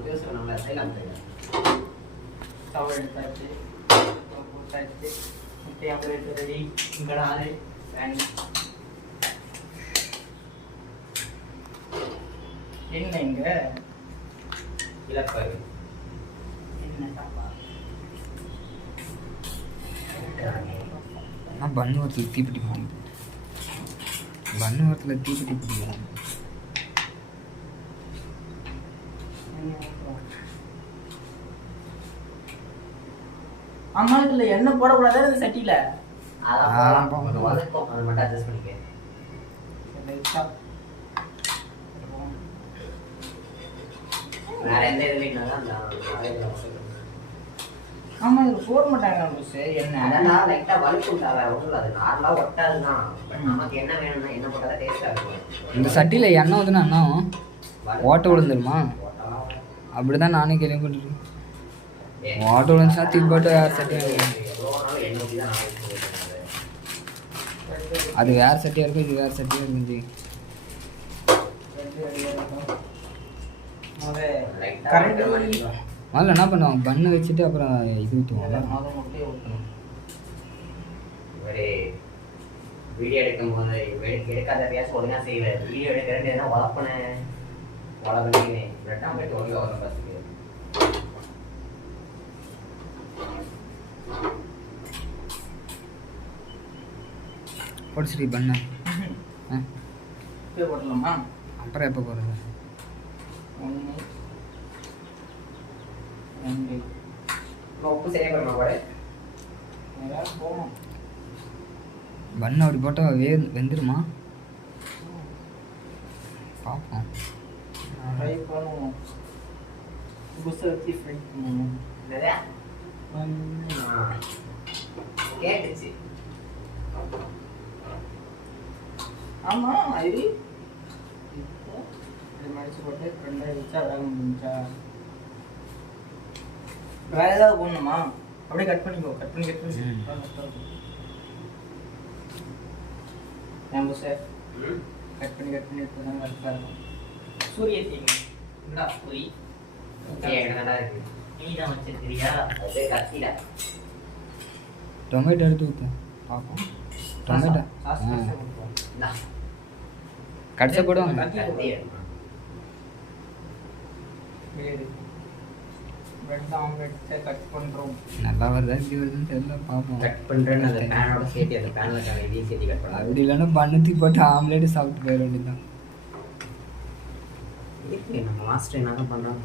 நம்மள xylem stove எடுத்தாச்சு, போட்டாச்சு, முட்டை ஆம்லேட் ரெடி. இங்கடா ஆளு என்ன இங்க இலப்பாரு என்ன சாப்பாடு? நான் பன்னுவரத்தில் தீப்பெட்டி பிடிக்கும். பன்னுவரத்தில் தீப்பெட்டி பிடிக்கும். அம்மா இதுல எண்ணெய் போடக்கூடாது இந்த சட்டியில. அதான் போடுவோம். வதக்கும் அதை மட்டும் அட்ஜஸ்ட் பண்ணிக்க. வேற எந்த இதுலையும் அந்த ஆமா இது போட மாட்டாங்க மிஸ் எண்ணெய். அதெல்லாம் லைட்டா வலிக்கும் வேற ஒன்றும் அது நார்மலா ஒட்டாதுதான். பட் நமக்கு என்ன வேணும்னா என்ன போட்டா டேஸ்டா இருக்கும். இந்த சட்டியில் எண்ணெய் ஊற்றுனா என்ன ஆகும்? ஓட்டை விழுந்துருமா? அப்படிதான் நானே கேள்விப்பட்டிருக்கேன். ஓட்டை விழுந்துச்சுன்னா தூக்கி போட்டு வேறு சட்டியாக இருக்கும். அது வேறு சட்டியாக இருக்கும், இது வேறு சட்டியாக இருக்கும். ஜி முதல்ல என்ன பண்ணுவாங்க, பண்ணு வச்சுட்டு அப்புறம் இது ஊற்றுவாங்க. ஒரு வீடியோ எடுக்கும் போது எடுக்காத பேச ஒழுங்கா செய்வேன். வீடியோ எடுக்கிறேன் உழப்பினேன் உழப்பினேன் ரெண்டாம் போயிட்டு ஒழுங்கா வரும் பஸ்ஸுக்கு. போட்டு பண்ண போடலாமா? அப்புறம் எப்போ போகிறது? 1 2 உப்பு சரியா பண்ணுமா கூட போகணும். பண்ணு அப்படி போட்டால் வெந்துருமா பார்ப்போம். ஃப்ரை பண்ணுவோம். புதுசை வச்சு ஃப்ரை பண்ணுவோம். கேட்டுச்சு. ஆமா இது மடிச்சு போட்டு 2 வச்சா வேக முடிஞ்சா வேற ஏதாவது போடணுமா? அப்படியே கட் பண்ணிக்கோ. கட் பண்ணி ஏன் சார் கட் பண்ணி எடுத்துதான் கரெக்டாக இருக்கும். சூரிய தீங்க இங்கடா சூரி நீ தான் வச்சிருக்கிறியா? அதே கத்தில டொமேட்டோ எடுத்து ஊற்றும் பார்ப்போம். டொமேட்டோ கடிச்சா போடுவாங்க. பிரெட் ஆம்லெட் கட் பண்ணுறோம். நல்லா வருதா இப்படி வருதுன்னு தெரியல, பார்ப்போம். கட் பண்ணுறேன்னு அந்த பேனோட சேர்த்து அந்த பேனில் இதையும் சேர்த்து கட் பண்ணலாம். அப்படி இல்லைன்னா பண்ணி போட்டு ஆம்லேட்டு சாப்பிட்டு போயிட வேண்டியதுதான். நம்ம மாஸ்டர் என்ன தான் பண்ணான்னு